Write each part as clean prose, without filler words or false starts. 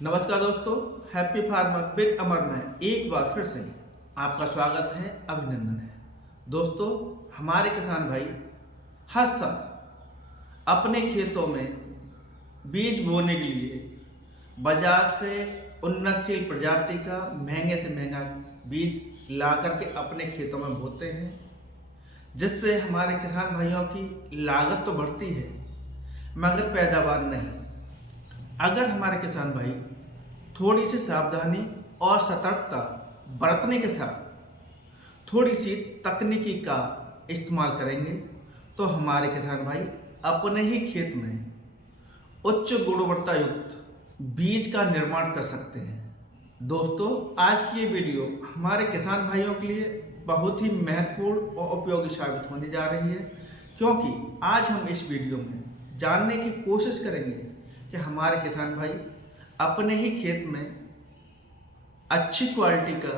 नमस्कार दोस्तों, happy farmer big अमर में एक बार फिर से आपका स्वागत है, अभिनंदन है। दोस्तों, हमारे किसान भाई हर साल अपने खेतों में बीज बोने के लिए बाजार से उन्नतशील प्रजाति का महंगे से महंगा बीज ला करके अपने खेतों में बोते हैं, जिससे हमारे किसान भाइयों की लागत तो बढ़ती है मगर पैदावार नहीं। अगर हमारे किसान भाई थोड़ी सी सावधानी और सतर्कता बरतने के साथ थोड़ी सी तकनीकी का इस्तेमाल करेंगे तो हमारे किसान भाई अपने ही खेत में उच्च गुणवत्ता युक्त बीज का निर्माण कर सकते हैं। दोस्तों, आज की ये वीडियो हमारे किसान भाइयों के लिए बहुत ही महत्वपूर्ण और उपयोगी साबित होने जा रही है, क्योंकि आज हम इस वीडियो में जानने की कोशिश करेंगे कि हमारे किसान भाई अपने ही खेत में अच्छी क्वालिटी का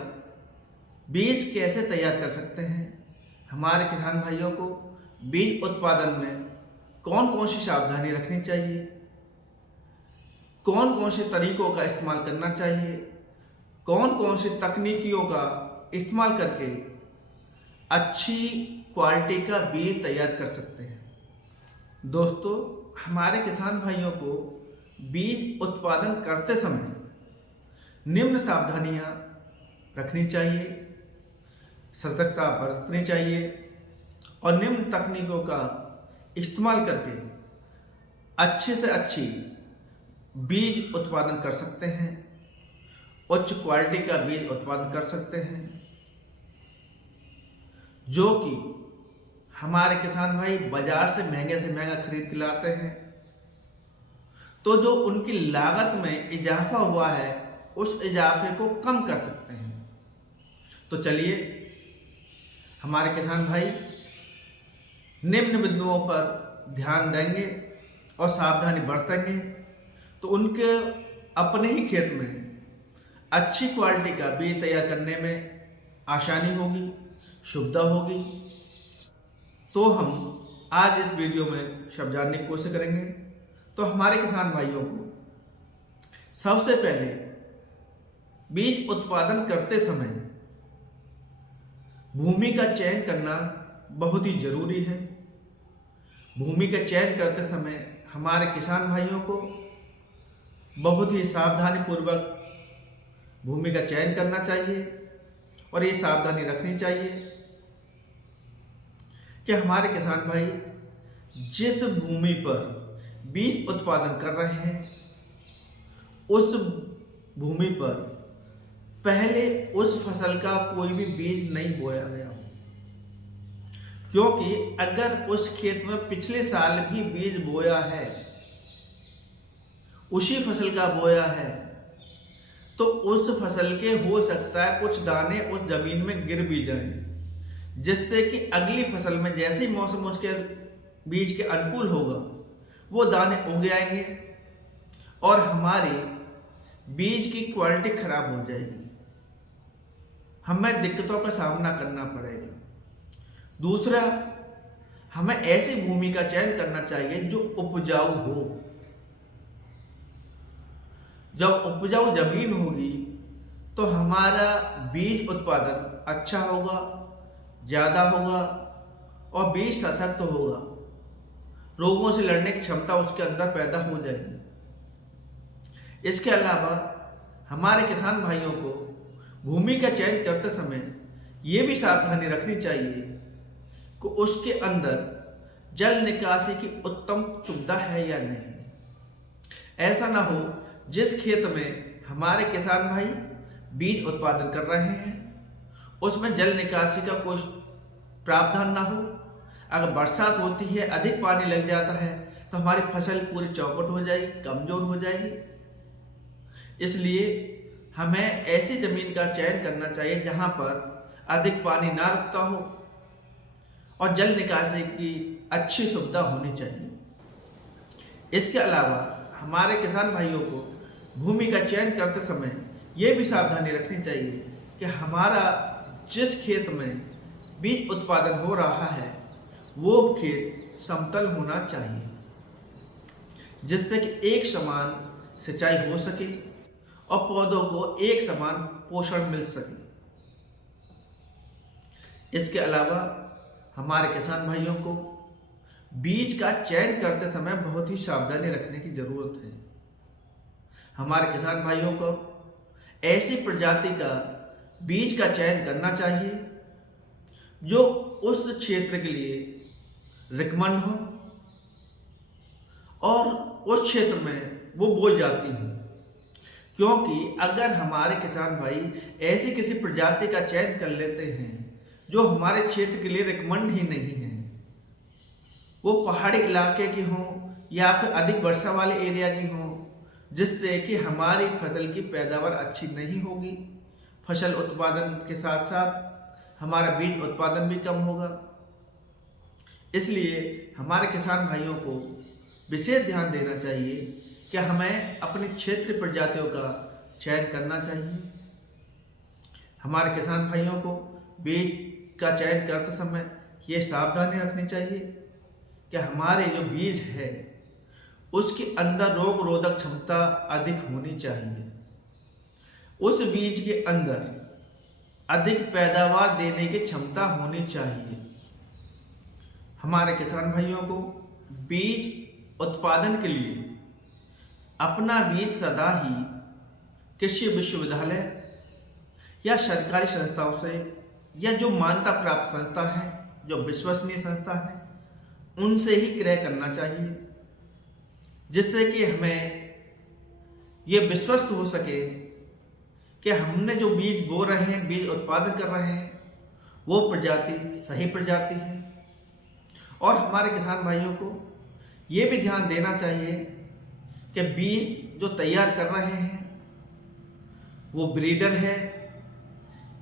बीज कैसे तैयार कर सकते हैं। हमारे किसान भाइयों को बीज उत्पादन में कौन कौन सी सावधानी रखनी चाहिए, कौन कौन से तरीकों का इस्तेमाल करना चाहिए, कौन कौन सी तकनीकियों का इस्तेमाल करके अच्छी क्वालिटी का बीज तैयार कर सकते हैं। दोस्तों, हमारे किसान भाइयों को बीज उत्पादन करते समय निम्न सावधानियां रखनी चाहिए, सतर्कता बरतनी चाहिए और निम्न तकनीकों का इस्तेमाल करके अच्छे से अच्छी बीज उत्पादन कर सकते हैं, उच्च क्वालिटी का बीज उत्पादन कर सकते हैं, जो कि हमारे किसान भाई बाजार से महंगा खरीद के लाते हैं। तो जो उनकी लागत में इजाफा हुआ है उस इजाफे को कम कर सकते हैं। तो चलिए, हमारे किसान भाई निम्न बिंदुओं पर ध्यान देंगे और सावधानी बरतेंगे तो उनके अपने ही खेत में अच्छी क्वालिटी का बीज तैयार करने में आसानी होगी, सुविधा होगी। तो हम आज इस वीडियो में सब जानने की कोशिश करेंगे। तो हमारे किसान भाइयों को सबसे पहले बीज उत्पादन करते समय भूमि का चयन करना बहुत ही जरूरी है। भूमि का चयन करते समय हमारे किसान भाइयों को बहुत ही सावधानी पूर्वक भूमि का चयन करना चाहिए और ये सावधानी रखनी चाहिए कि हमारे किसान भाई जिस भूमि पर बीज उत्पादन कर रहे हैं उस भूमि पर पहले उस फसल का कोई भी बीज नहीं बोया गया हो, क्योंकि अगर उस खेत में पिछले साल भी बीज बोया है, उसी फसल का बोया है, तो उस फसल के हो सकता है कुछ दाने उस जमीन में गिर भी जाएं, जिससे कि अगली फसल में जैसे ही मौसम उसके बीज के अनुकूल होगा वो दाने उग आएंगे और हमारी बीज की क्वालिटी खराब हो जाएगी, हमें दिक्कतों का सामना करना पड़ेगा। दूसरा, हमें ऐसी भूमि का चयन करना चाहिए जो उपजाऊ हो। जब उपजाऊ जमीन होगी तो हमारा बीज उत्पादन अच्छा होगा, ज़्यादा होगा और बीज सशक्त होगा, रोगों से लड़ने की क्षमता उसके अंदर पैदा हो जाएगी। इसके अलावा हमारे किसान भाइयों को भूमि का चयन करते समय ये भी सावधानी रखनी चाहिए कि उसके अंदर जल निकासी की उत्तम सुविधा है या नहीं। ऐसा ना हो जिस खेत में हमारे किसान भाई बीज उत्पादन कर रहे हैं उसमें जल निकासी का कोई प्रावधान ना हो। अगर बरसात होती है, अधिक पानी लग जाता है तो हमारी फसल पूरी चौपट हो जाएगी, कमजोर हो जाएगी। इसलिए हमें ऐसी जमीन का चयन करना चाहिए जहां पर अधिक पानी ना रुकता हो और जल निकासी की अच्छी सुविधा होनी चाहिए। इसके अलावा हमारे किसान भाइयों को भूमि का चयन करते समय ये भी सावधानी रखनी चाहिए कि हमारा जिस खेत में बीज उत्पादन हो रहा है वो खेत समतल होना चाहिए, जिससे कि एक समान सिंचाई हो सके और पौधों को एक समान पोषण मिल सके। इसके अलावा हमारे किसान भाइयों को बीज का चयन करते समय बहुत ही सावधानी रखने की जरूरत है। हमारे किसान भाइयों को ऐसी प्रजाति का बीज का चयन करना चाहिए जो उस क्षेत्र के लिए रिकमेंड हो और उस क्षेत्र में वो बोई जाती हो, क्योंकि अगर हमारे किसान भाई ऐसी किसी प्रजाति का चयन कर लेते हैं जो हमारे क्षेत्र के लिए रिकमेंड ही नहीं है, वो पहाड़ी इलाके की हो या फिर अधिक वर्षा वाले एरिया की हो, जिससे कि हमारी फसल की पैदावार अच्छी नहीं होगी, फसल उत्पादन के साथ साथ हमारा बीज उत्पादन भी कम होगा। इसलिए हमारे किसान भाइयों को विशेष ध्यान देना चाहिए कि हमें अपने क्षेत्रीय प्रजातियों का चयन करना चाहिए। हमारे किसान भाइयों को बीज का चयन करते समय ये सावधानी रखनी चाहिए कि हमारे जो बीज है उसके अंदर रोग रोधक क्षमता अधिक होनी चाहिए, उस बीज के अंदर अधिक पैदावार देने की क्षमता होनी चाहिए। हमारे किसान भाइयों को बीज उत्पादन के लिए अपना बीज सदा ही कृषि विश्वविद्यालय या सरकारी संस्थाओं से या जो मान्यता प्राप्त संस्था है, जो विश्वसनीय संस्था है, उनसे ही क्रय करना चाहिए, जिससे कि हमें ये विश्वस्त हो सके कि हमने जो बीज बो रहे हैं, बीज उत्पादन कर रहे हैं, वो प्रजाति सही प्रजाति है। और हमारे किसान भाइयों को ये भी ध्यान देना चाहिए कि बीज जो तैयार कर रहे हैं वो ब्रीडर है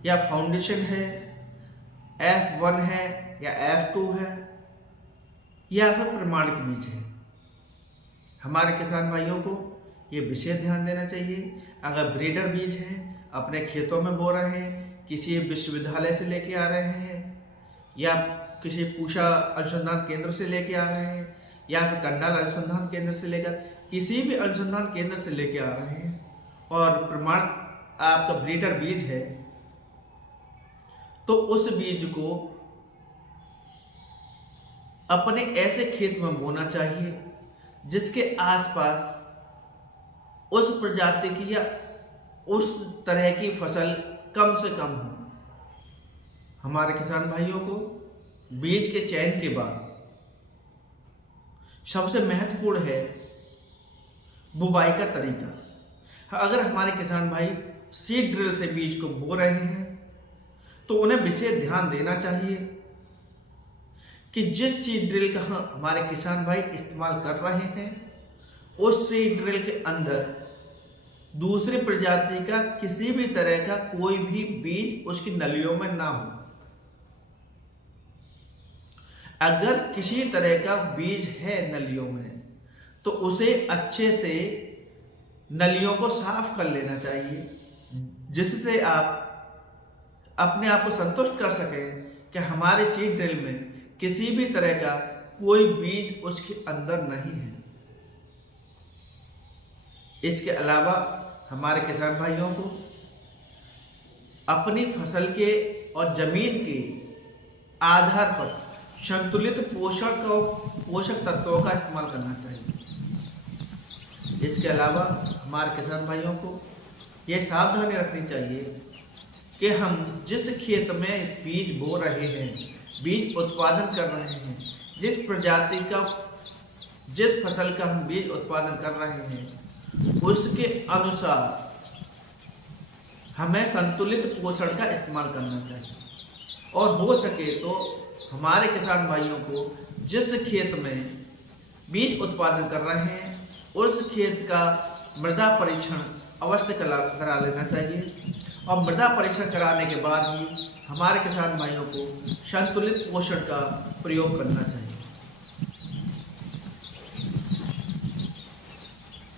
या फाउंडेशन है, F1 है या F2 है या फिर प्रमाणित बीज है। हमारे किसान भाइयों को ये विशेष ध्यान देना चाहिए। अगर ब्रीडर बीज है, अपने खेतों में बो रहे हैं, किसी विश्वविद्यालय से लेके आ रहे हैं या किसी पूषा अनुसंधान केंद्र से लेके आ रहे हैं या फिर कंडाल अनुसंधान केंद्र से लेकर किसी भी अनुसंधान केंद्र से लेके आ रहे हैं और प्रमाण आपका ब्रीडर बीज है, तो उस बीज को अपने ऐसे खेत में बोना चाहिए जिसके आसपास उस प्रजाति की या उस तरह की फसल कम से कम हो। हमारे किसान भाइयों को बीज के चयन के बाद सबसे महत्वपूर्ण है बुवाई का तरीका। अगर हमारे किसान भाई सीड ड्रिल से बीज को बो रहे हैं तो उन्हें विशेष ध्यान देना चाहिए कि जिस सीड ड्रिल का हमारे किसान भाई इस्तेमाल कर रहे हैं उस सीड ड्रिल के अंदर दूसरी प्रजाति का किसी भी तरह का कोई भी बीज उसकी नलियों में ना हो। अगर किसी तरह का बीज है नलियों में तो उसे अच्छे से नलियों को साफ कर लेना चाहिए, जिससे आप अपने आप को संतुष्ट कर सकें कि हमारे सीड ड्रिल में किसी भी तरह का कोई बीज उसके अंदर नहीं है। इसके अलावा हमारे किसान भाइयों को अपनी फसल के और जमीन के आधार पर संतुलित पोषक तत्वों का इस्तेमाल करना चाहिए। इसके अलावा हमारे किसान भाइयों को ये सावधानी रखनी चाहिए कि हम जिस खेत में बीज बो रहे हैं, बीज उत्पादन कर रहे हैं, जिस प्रजाति का जिस फसल का हम बीज उत्पादन कर रहे हैं उसके अनुसार हमें संतुलित पोषण का इस्तेमाल करना चाहिए। और हो सके तो हमारे किसान भाइयों को जिस खेत में बीज उत्पादन कर रहे हैं उस खेत का मृदा परीक्षण अवश्य करा लेना चाहिए और मृदा परीक्षण कराने के बाद ही हमारे किसान भाइयों को संतुलित पोषण का प्रयोग करना चाहिए।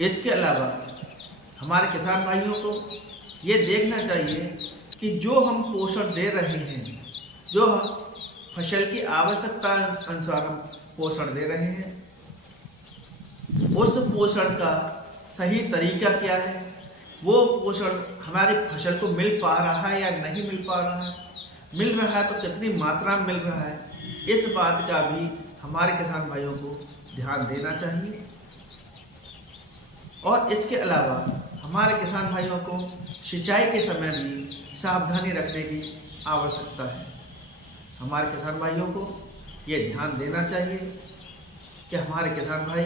इसके अलावा हमारे किसान भाइयों को ये देखना चाहिए कि जो हम पोषण दे रहे हैं, जो फसल की आवश्यकता अनुसार हम पोषण दे रहे हैं, उस पोषण का सही तरीका क्या है, वो पोषण हमारी फसल को मिल पा रहा है या नहीं मिल पा रहा है, मिल रहा है तो कितनी मात्रा में मिल रहा है, इस बात का भी हमारे किसान भाइयों को ध्यान देना चाहिए। और इसके अलावा हमारे किसान भाइयों को सिंचाई के समय भी सावधानी रखने की आवश्यकता है। हमारे किसान भाइयों को ये ध्यान देना चाहिए कि हमारे किसान भाई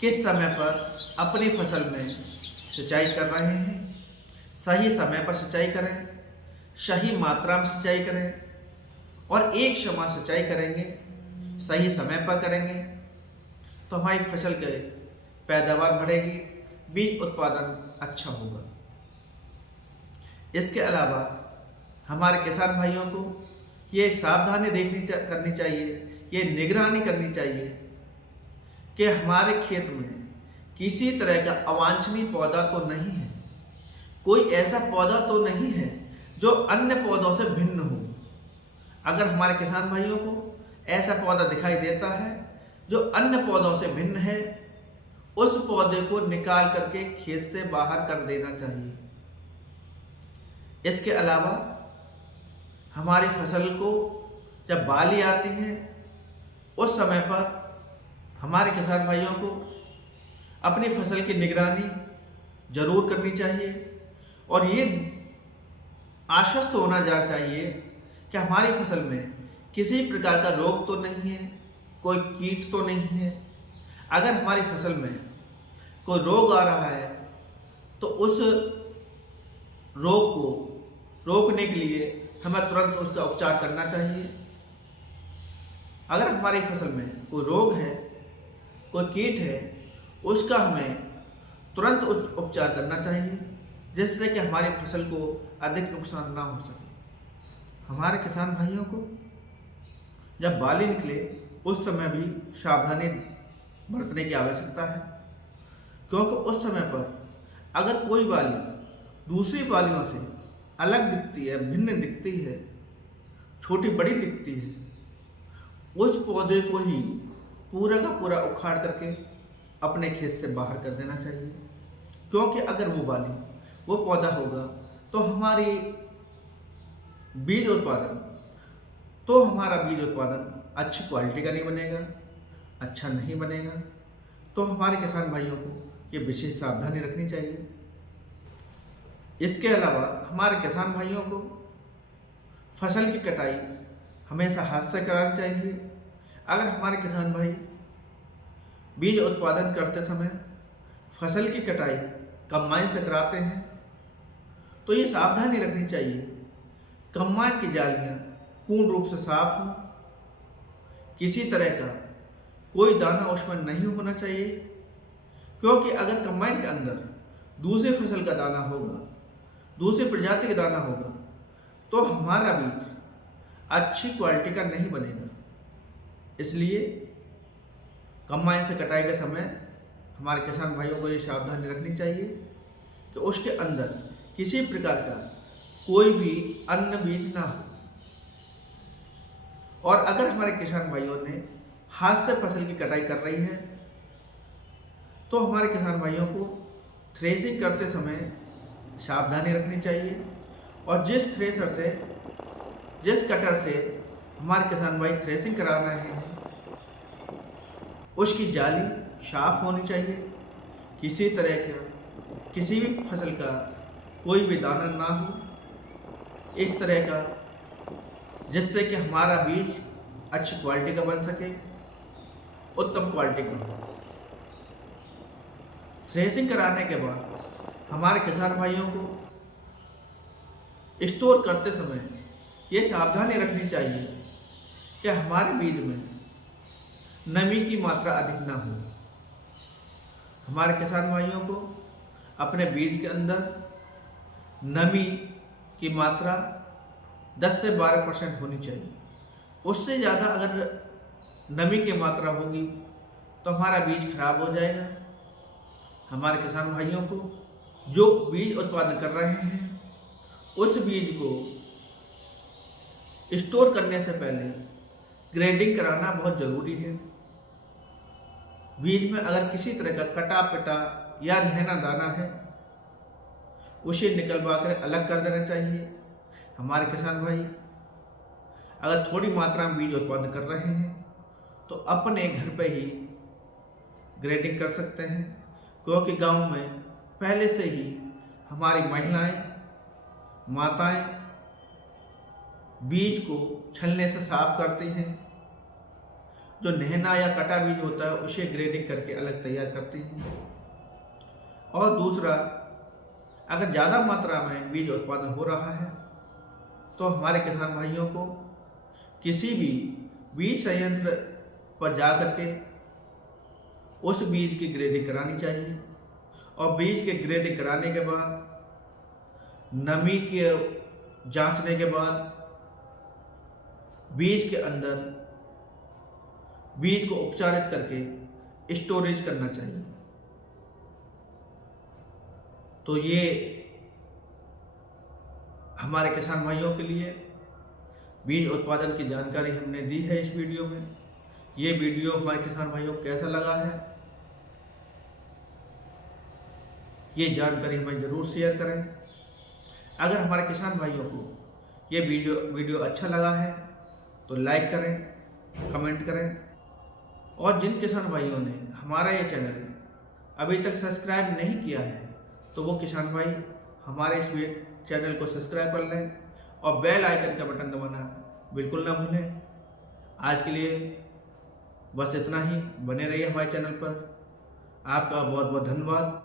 किस समय पर अपनी फसल में सिंचाई कर रहे हैं, सही समय पर सिंचाई करें, सही मात्रा में सिंचाई करें और एक समान सिंचाई करेंगे, सही समय पर करेंगे तो हमारी फसल के पैदावार बढ़ेगी, बीज उत्पादन अच्छा होगा। इसके अलावा हमारे किसान भाइयों को ये सावधानी करनी चाहिए, ये निगरानी करनी चाहिए कि हमारे खेत में किसी तरह का अवांछनीय पौधा तो नहीं है, कोई ऐसा पौधा तो नहीं है जो अन्य पौधों से भिन्न हो। अगर हमारे किसान भाइयों को ऐसा पौधा दिखाई देता है जो अन्य पौधों से भिन्न है, उस पौधे को निकाल करके खेत से बाहर कर देना चाहिए। इसके अलावा हमारी फसल को जब बाली आती है उस समय पर हमारे किसान भाइयों को अपनी फसल की निगरानी जरूर करनी चाहिए और ये आश्वस्त होना चाहिए कि हमारी फसल में किसी प्रकार का रोग तो नहीं है, कोई कीट तो नहीं है। अगर हमारी फसल में कोई रोग आ रहा है तो उस रोग को रोकने के लिए हमें तुरंत उसका उपचार करना चाहिए। अगर हमारी फसल में कोई रोग है, कोई कीट है, उसका हमें तुरंत उपचार करना चाहिए जिससे कि हमारी फसल को अधिक नुकसान ना हो सके। हमारे किसान भाइयों को जब बाली निकले उस समय भी सावधानी बरतने की आवश्यकता है, क्योंकि उस समय पर अगर कोई बाली दूसरी बालियों से अलग दिखती है, भिन्न दिखती है, छोटी बड़ी दिखती है, उस पौधे को ही पूरा का पूरा उखाड़ करके अपने खेत से बाहर कर देना चाहिए। क्योंकि अगर वो बाली, वो पौधा होगा तो हमारा बीज उत्पादन अच्छी क्वालिटी का नहीं बनेगा, अच्छा नहीं बनेगा। तो हमारे किसान भाइयों को ये विशेष सावधानी रखनी चाहिए। इसके अलावा हमारे किसान भाइयों को फसल की कटाई हमेशा हाथ से करानी चाहिए। अगर हमारे किसान भाई बीज उत्पादन करते समय फसल की कटाई कंबाइन से कराते हैं तो ये सावधानी रखनी चाहिए कंबाइन की जालियां पूर्ण रूप से साफ हों, किसी तरह का कोई दाना उसमें नहीं होना चाहिए। क्योंकि अगर कंबाइन के अंदर दूसरी फसल का दाना होगा, दूसरी प्रजाति का दाना होगा तो हमारा बीज अच्छी क्वालिटी का नहीं बनेगा। इसलिए कंबाइन से कटाई के समय हमारे किसान भाइयों को ये सावधानी रखनी चाहिए कि उसके अंदर किसी प्रकार का कोई भी अन्य बीज ना हो। और अगर हमारे किसान भाइयों ने हाथ से फसल की कटाई कर रही है तो हमारे किसान भाइयों को थ्रेसिंग करते समय सावधानी रखनी चाहिए और जिस कटर से हमारे किसान भाई थ्रेसिंग करा रहे हैं उसकी जाली साफ होनी चाहिए, किसी तरह का किसी भी फसल का कोई भी दाना ना हो, इस तरह का, जिससे कि हमारा बीज अच्छी क्वालिटी का बन सके, उत्तम क्वालिटी का हो। थ्रेसिंग कराने के बाद हमारे किसान भाइयों को स्टोर करते समय ये सावधानी रखनी चाहिए कि हमारे बीज में नमी की मात्रा अधिक ना हो। हमारे किसान भाइयों को अपने बीज के अंदर नमी की मात्रा 10 से 12% होनी चाहिए। उससे ज़्यादा अगर नमी की मात्रा होगी तो हमारा बीज खराब हो जाएगा। हमारे किसान भाइयों को जो बीज उत्पादन कर रहे हैं उस बीज को स्टोर करने से पहले ग्रेडिंग कराना बहुत ज़रूरी है। बीज में अगर किसी तरह का कटा पिटा या नहना दाना है उसे निकलवा कर अलग कर देना चाहिए। हमारे किसान भाई अगर थोड़ी मात्रा में बीज उत्पादन कर रहे हैं तो अपने घर पे ही ग्रेडिंग कर सकते हैं, क्योंकि गांव में पहले से ही हमारी महिलाएं, माताएं बीज को छलने से साफ करती हैं। जो नहना या कटा बीज होता है उसे ग्रेडिंग करके अलग तैयार करती हैं। और दूसरा, अगर ज़्यादा मात्रा में बीज उत्पादन हो रहा है तो हमारे किसान भाइयों को किसी भी बीज संयंत्र पर जा करके उस बीज की ग्रेडिंग करानी चाहिए। और बीज के ग्रेडिंग कराने के बाद नमी के जांचने के बाद बीज के अंदर बीज को उपचारित करके स्टोरेज करना चाहिए। तो ये हमारे किसान भाइयों के लिए बीज उत्पादन की जानकारी हमने दी है इस वीडियो में। ये वीडियो हमारे किसान भाइयों को कैसा लगा है, ये जानकारी हमें ज़रूर शेयर करें। अगर हमारे किसान भाइयों को ये वीडियो अच्छा लगा है तो लाइक करें, कमेंट करें। और जिन किसान भाइयों ने हमारा ये चैनल अभी तक सब्सक्राइब नहीं किया है तो वो किसान भाई हमारे इस चैनल को सब्सक्राइब कर लें और बेल आइकन का बटन दबाना बिल्कुल ना भूलें। आज के लिए बस इतना ही। बने रहिए हमारे चैनल पर। आपका बहुत बहुत धन्यवाद।